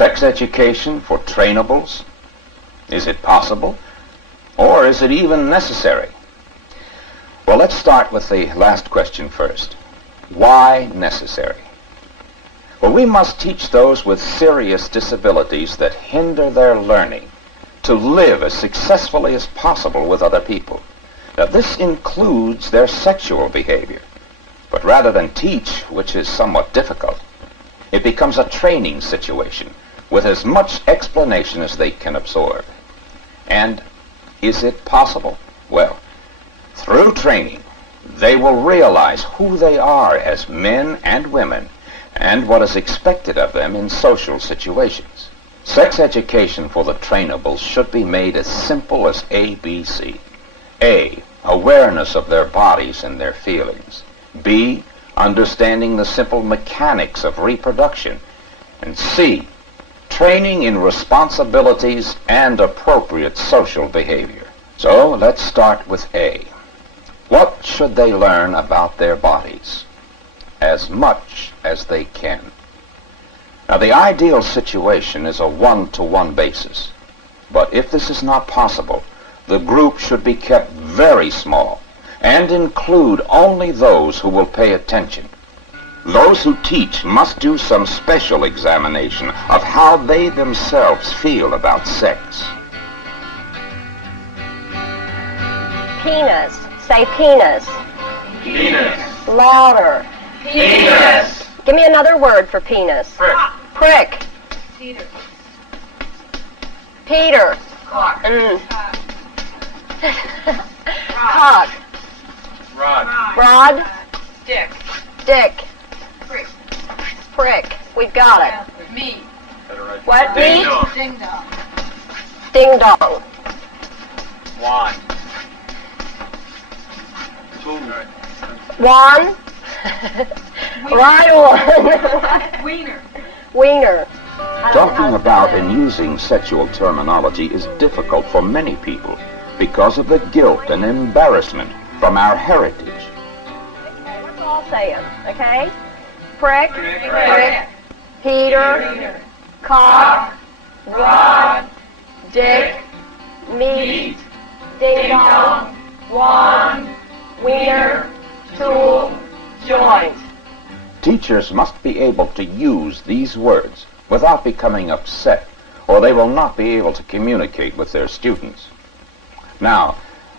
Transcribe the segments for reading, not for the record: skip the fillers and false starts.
Sex education for trainables? Is it possible? Or is it even necessary? Well, let's start with the last question first. Why necessary? Well, we must teach those with serious disabilities that hinder their learning to live as successfully as possible with other people. Now, this includes their sexual behavior. But rather than teach, which is somewhat difficult, it becomes a training situation with as much explanation as they can absorb. And is it possible? Well, through training, they will realize who they are as men and women and what is expected of them in social situations. Sex education for the trainables should be made as simple as ABC. A, awareness of their bodies and their feelings. B, understanding the simple mechanics of reproduction. And C, training in responsibilities and appropriate social behavior. So let's start with A. What should they learn about their bodies? As much as they can. Now, the ideal situation is a one-to-one basis. But if this is not possible, the group should be kept very small and include only those who will pay attention. Those who teach must do some special examination of how they themselves feel about sex. Penis. Say penis. Penis. Louder. Penis. Give me another word for penis. Prick. Prick. Peter. Peter. Cock. Cock. Rod. Rod. Dick. Dick. Prick. Prick. We've got it. Me. What? Ding Me? dong. Ding dong. Ding dong. Wand. One. Right one. Wiener. Wiener. Talking about and using sexual terminology is difficult for many people because of the guilt and embarrassment from our heritage. Okay, let's all say it, okay? Prick. Prick. Peter. Cock. Rod. Dick. Meat. Ding dong. Wand. Wiener. Tool. Joint. Teachers must be able to use these words without becoming upset, or they will not be able to communicate with their students. Now,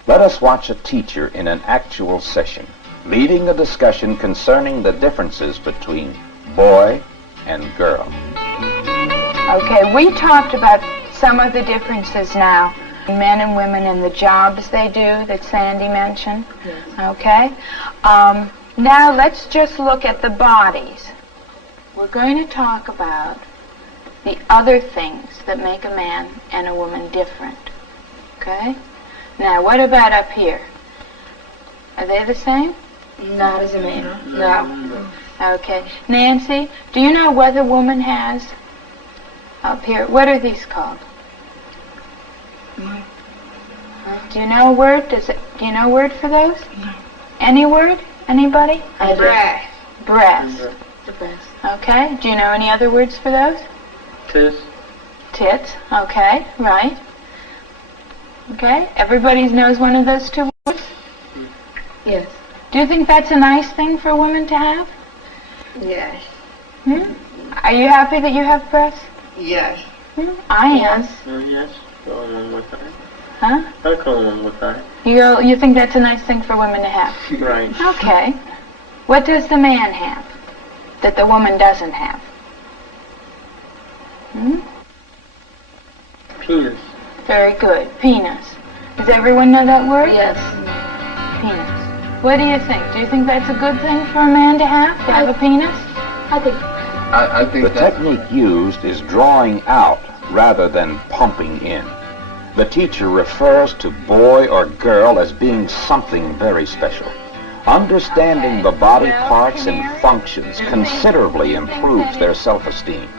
let us watch a teacher in an actual session, leading a discussion concerning the differences between boy and girl. Okay, we talked about some of the differences now, men and women and the jobs they do that Sandy mentioned. Okay? Now let's just look at the bodies. We're going to talk about the other things that make a man and a woman different. Okay? Now, what about up here? Are they the same? Not as a man. No. Okay. Nancy, do you know what a woman has up here? What are these called? Do you know a word? Do you know a word for those? No. Any word? Anybody? I do. Breast. Breast. The breast. Okay. Do you know any other words for those? Tits. Tits. Okay. Right. Okay. Everybody knows one of those two words? Yes. Do you think that's a nice thing for a woman to have? Yes. Are you happy that you have breasts? Yes. I am. Yes. Go along with that. Huh? I'll go along with that. You think that's a nice thing for women to have? Right. Okay. What does the man have that the woman doesn't have? Penis. Very good. Penis. Does everyone know that word? Yes. Penis. What do you think? Do you think that's a good thing for a man to have a penis? I think. I think The technique used is drawing out rather than pumping in. The teacher refers to boy or girl as being something very special. Understanding the body parts and functions considerably improves their self-esteem.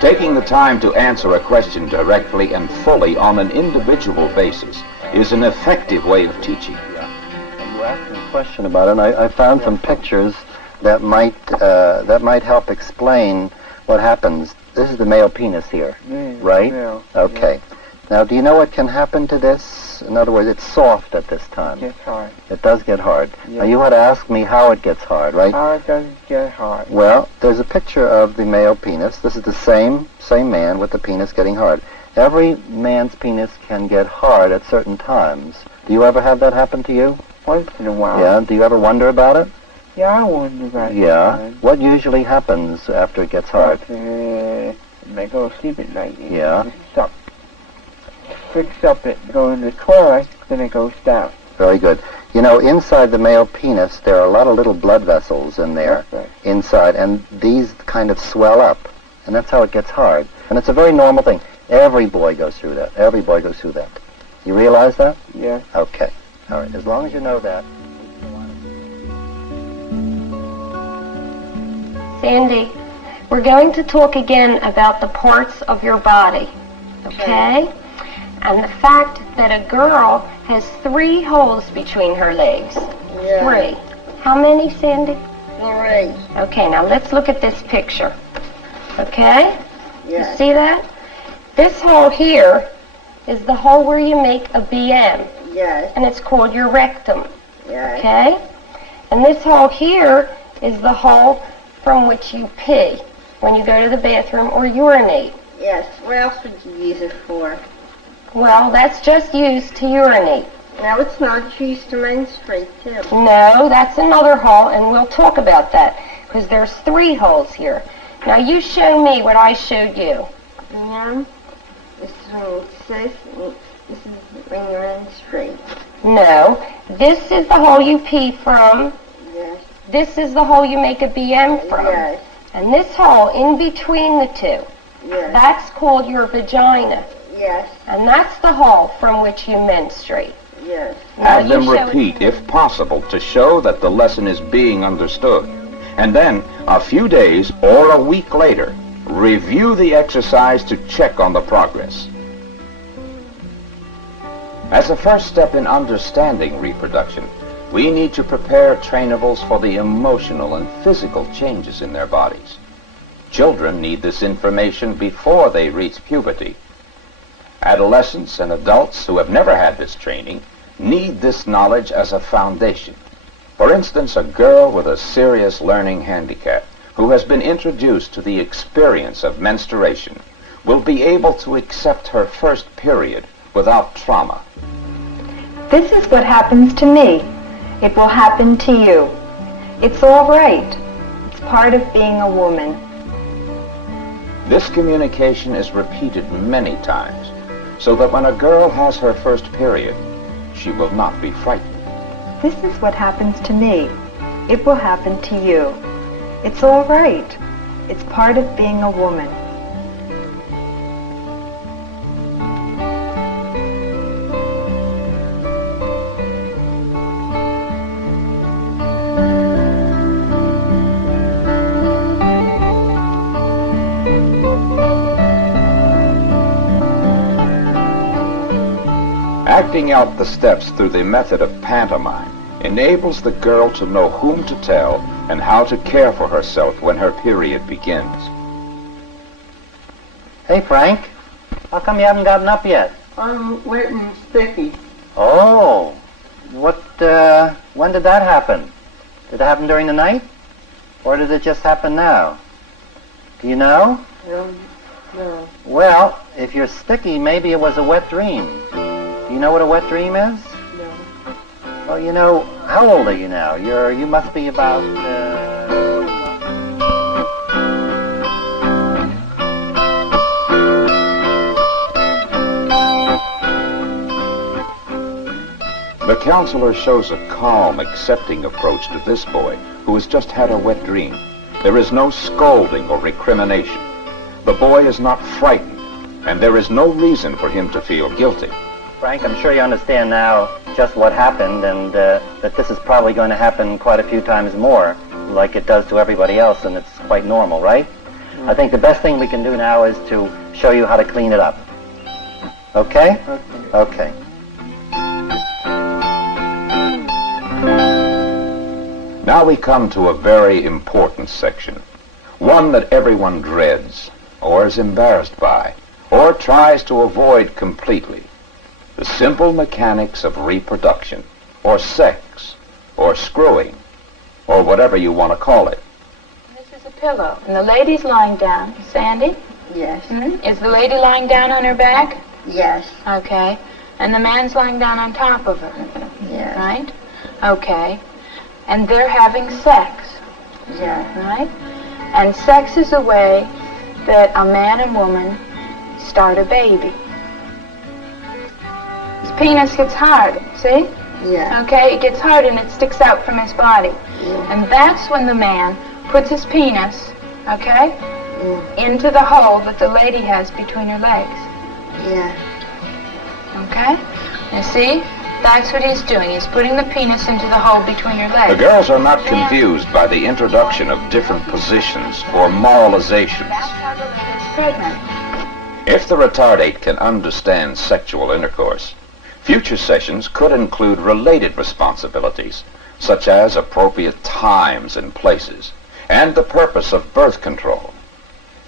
Taking the time to answer a question directly and fully on an individual basis is an effective way of teaching. You asked me a question about it, and I found some pictures that might help explain what happens. this is the male penis here, right? Yeah. Okay. Now, do you know what can happen to this? In other words, it's soft at this time. Gets hard. It does get hard. Yeah. Now, you had to ask me how it gets hard, right? How it doesn't get hard. Well, there's a picture of the male penis. This is the same man with the penis getting hard. Every man's penis can get hard at certain times. Do you ever have that happen to you? Once in a while. Yeah. Do you ever wonder about it? Yeah, I wonder about Yeah. that. What usually happens after it gets hard? They go to sleep at night. Yeah. Fix up it, go in the toilet, then it goes down. Very good. You know, inside the male penis, there are a lot of little blood vessels in there, Right. inside, and these kind of swell up, and that's how it gets hard. And it's a very normal thing. Every boy goes through that. Every boy goes through that. You realize that? Yeah. Okay. All right. As long as you know that. Sandy, we're going to talk again about the parts of your body, okay? And the fact that a girl has 3 holes between her legs. 3. How many, Sandy? 3. Okay, now let's look at this picture. Okay? You see that? This hole here is the hole where you make a BM, Yes. and it's called your rectum. Yes. Okay? And this hole here is the hole from which you pee when you go to the bathroom or urinate. Yes. What else would you use it for? Well, that's just used to urinate. No, it's not. It's used to menstruate, too. No, that's another hole, and we'll talk about that, because there's 3 holes here. Now, you show me what I showed you. Yeah. This is when it says, this is when you menstruate. No, this is the hole you pee from. Yes. This is the hole you make a BM from. Yes. And this hole in between the 2, Yes. that's called your vagina. Yes. And that's the hole from which you menstruate. Yes. Now, Have them you show it repeat, to me. if possible, to show that the lesson is being understood. And then, a few days or a week later, review the exercise to check on the progress. As a first step in understanding reproduction, we need to prepare trainables for the emotional and physical changes in their bodies. Children need this information before they reach puberty. Adolescents and adults who have never had this training need this knowledge as a foundation. For instance, a girl with a serious learning handicap who has been introduced to the experience of menstruation will be able to accept her first period without trauma. This is what happens to me. It will happen to you. It's all right. It's part of being a woman. This communication is repeated many times, so that when a girl has her first period, she will not be frightened. This is what happens to me. It will happen to you. It's all right. It's part of being a woman. Acting out the steps through the method of pantomime enables the girl to know whom to tell and how to care for herself when her period begins. Hey, Frank. How come you haven't gotten up yet? I'm wet and sticky. Oh. When did that happen? Did it happen during the night? Or did it just happen now? Do you know? No. Well, if you're sticky, maybe it was a wet dream. Do you know what a wet dream is? No. Well, you know, how old are you now? You must be about, The counselor shows a calm, accepting approach to this boy who has just had a wet dream. There is no scolding or recrimination. The boy is not frightened, and there is no reason for him to feel guilty. Frank, I'm sure you understand now just what happened and that this is probably going to happen quite a few times more, like it does to everybody else, and it's quite normal, right? I think the best thing we can do now is to show you how to clean it up. Okay? Okay. Now we come to a very important section, one that everyone dreads, or is embarrassed by, or tries to avoid completely the simple mechanics of reproduction, or sex, or screwing, or whatever you want to call it. This is a pillow, and the lady's lying down. Sandy? Yes. Is the lady lying down on her back? Yes. Okay. And the man's lying down on top of her, Yes. right? Okay. And they're having sex, Yes. right? And sex is a way that a man and woman start a baby. His penis gets hard, see? Yes. Okay, it gets hard and it sticks out from his body. And that's when the man puts his penis, okay, into the hole that the lady has between her legs. Yes. Okay? You see? That's what he's doing. He's putting the penis into the hole between her legs. The girls are not confused by the introduction of different positions or moralizations. That's how the lady's pregnant. If the retardate can understand sexual intercourse, future sessions could include related responsibilities, such as appropriate times and places, and the purpose of birth control.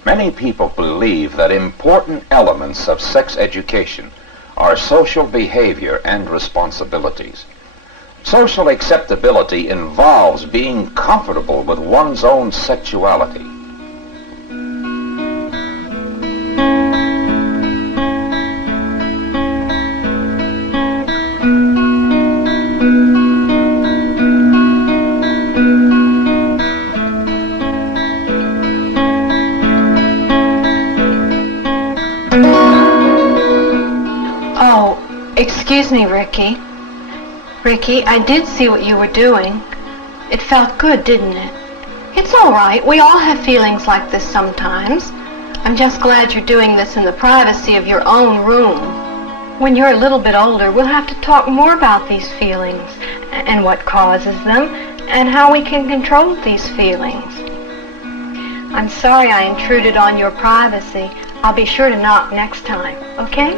Many people believe that important elements of sex education are social behavior and responsibilities. Social acceptability involves being comfortable with one's own sexuality. Excuse me, Ricky. Ricky, I did see what you were doing. It felt good, didn't it? It's all right. We all have feelings like this sometimes. I'm just glad you're doing this in the privacy of your own room. When you're a little bit older, we'll have to talk more about these feelings and what causes them and how we can control these feelings. I'm sorry I intruded on your privacy. I'll be sure to knock next time, okay?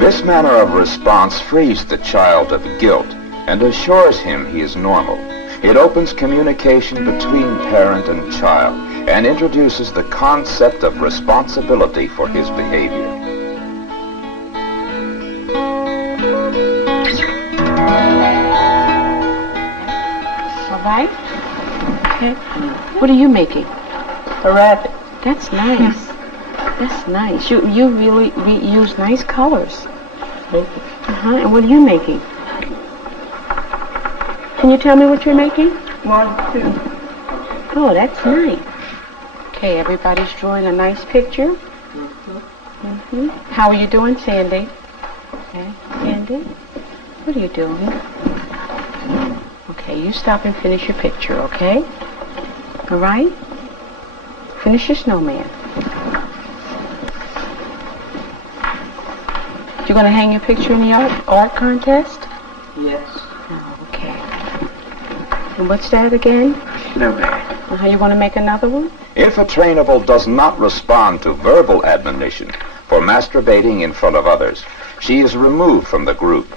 This manner of response frees the child of guilt and assures him he is normal. It opens communication between parent and child and introduces the concept of responsibility for his behavior. All right. Okay. What are you making? A rabbit. That's nice. That's nice. You really use nice colors. And what are you making? Can you tell me what you're making? 1, 2. Oh, that's nice. Okay, everybody's drawing a nice picture. How are you doing, Sandy? Okay, Sandy, what are you doing? Okay, you stop and finish your picture, okay? All right? Finish your snowman. You going to hang your picture in the art contest? Yes. Oh, okay. And what's that again? Snowman. You want to make another one? If a trainable does not respond to verbal admonition for masturbating in front of others, she is removed from the group.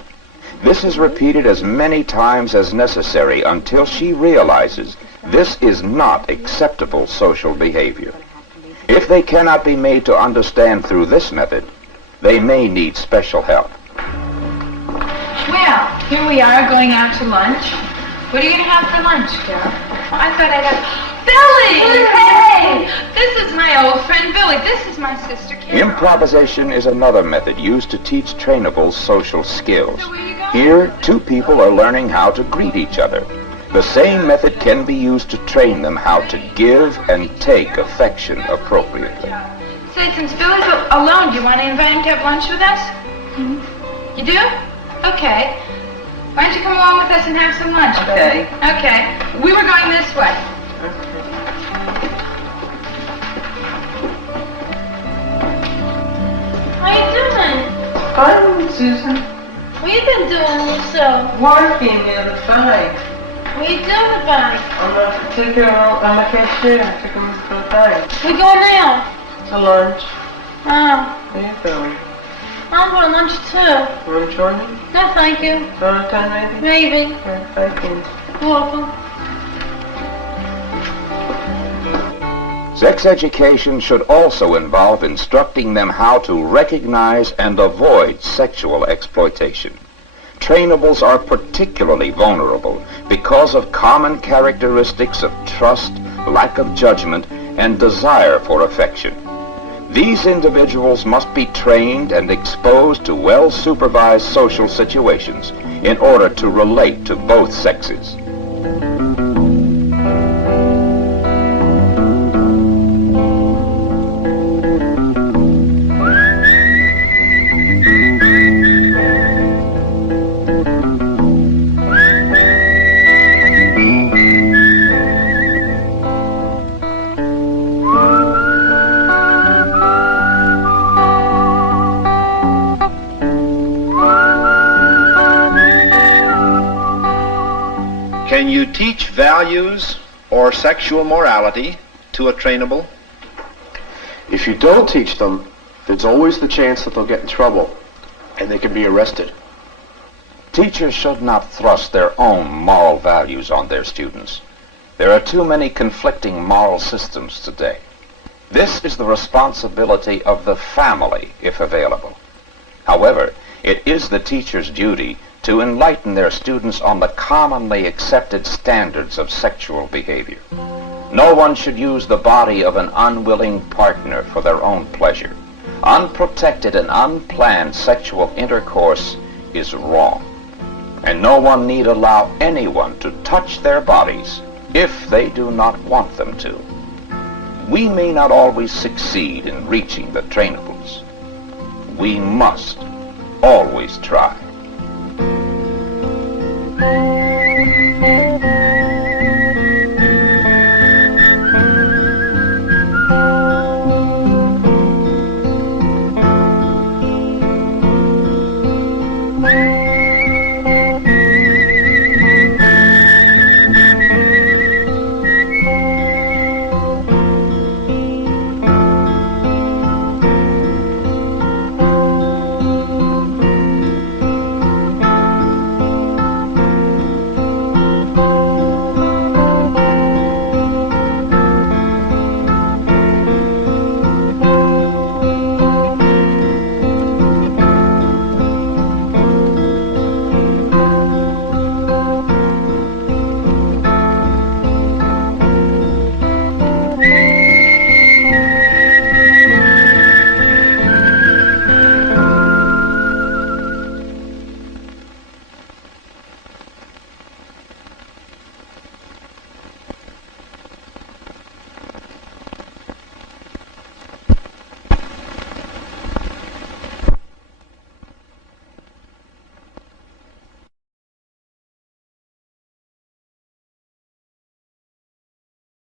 This is repeated as many times as necessary until she realizes this is not acceptable social behavior. If they cannot be made to understand through this method, they may need special help. Well, here we are going out to lunch. What are you going to have for lunch, Carol? Oh, I thought I'd have... Billy! Hey! This is my old friend Billy. This is my sister Carol. Improvisation is another method used to teach trainables social skills. So where are you going? Here, two people are learning how to greet each other. The same method can be used to train them how to give and take affection appropriately. Say, since Billy's alone, do you want to invite him to have lunch with us? You do? Okay. Why don't you come along with us and have some lunch, Billy? Okay. We were going this way. How you doing? Fine, Susan. What you been doing yourself? Working in the bank. What you doing the bank? I'm a cashier. I took him to the bank. We going now? To lunch. Oh, Where you going? I'm going to lunch too. Want to join me? No, thank you. Another time, maybe? Maybe. Yeah, thank you. You're welcome. Sex education should also involve instructing them how to recognize and avoid sexual exploitation. Trainables are particularly vulnerable because of common characteristics of trust, lack of judgment, and desire for affection. These individuals must be trained and exposed to well-supervised social situations in order to relate to both sexes. Can you teach values or sexual morality to a trainable? If you don't teach them, there's always the chance that they'll get in trouble and they can be arrested. Teachers should not thrust their own moral values on their students. There are too many conflicting moral systems today. This is the responsibility of the family, if available. However, it is the teacher's duty to enlighten their students on the commonly accepted standards of sexual behavior. No one should use the body of an unwilling partner for their own pleasure. Unprotected and unplanned sexual intercourse is wrong, and no one need allow anyone to touch their bodies if they do not want them to. We may not always succeed in reaching the trainables. We must always try.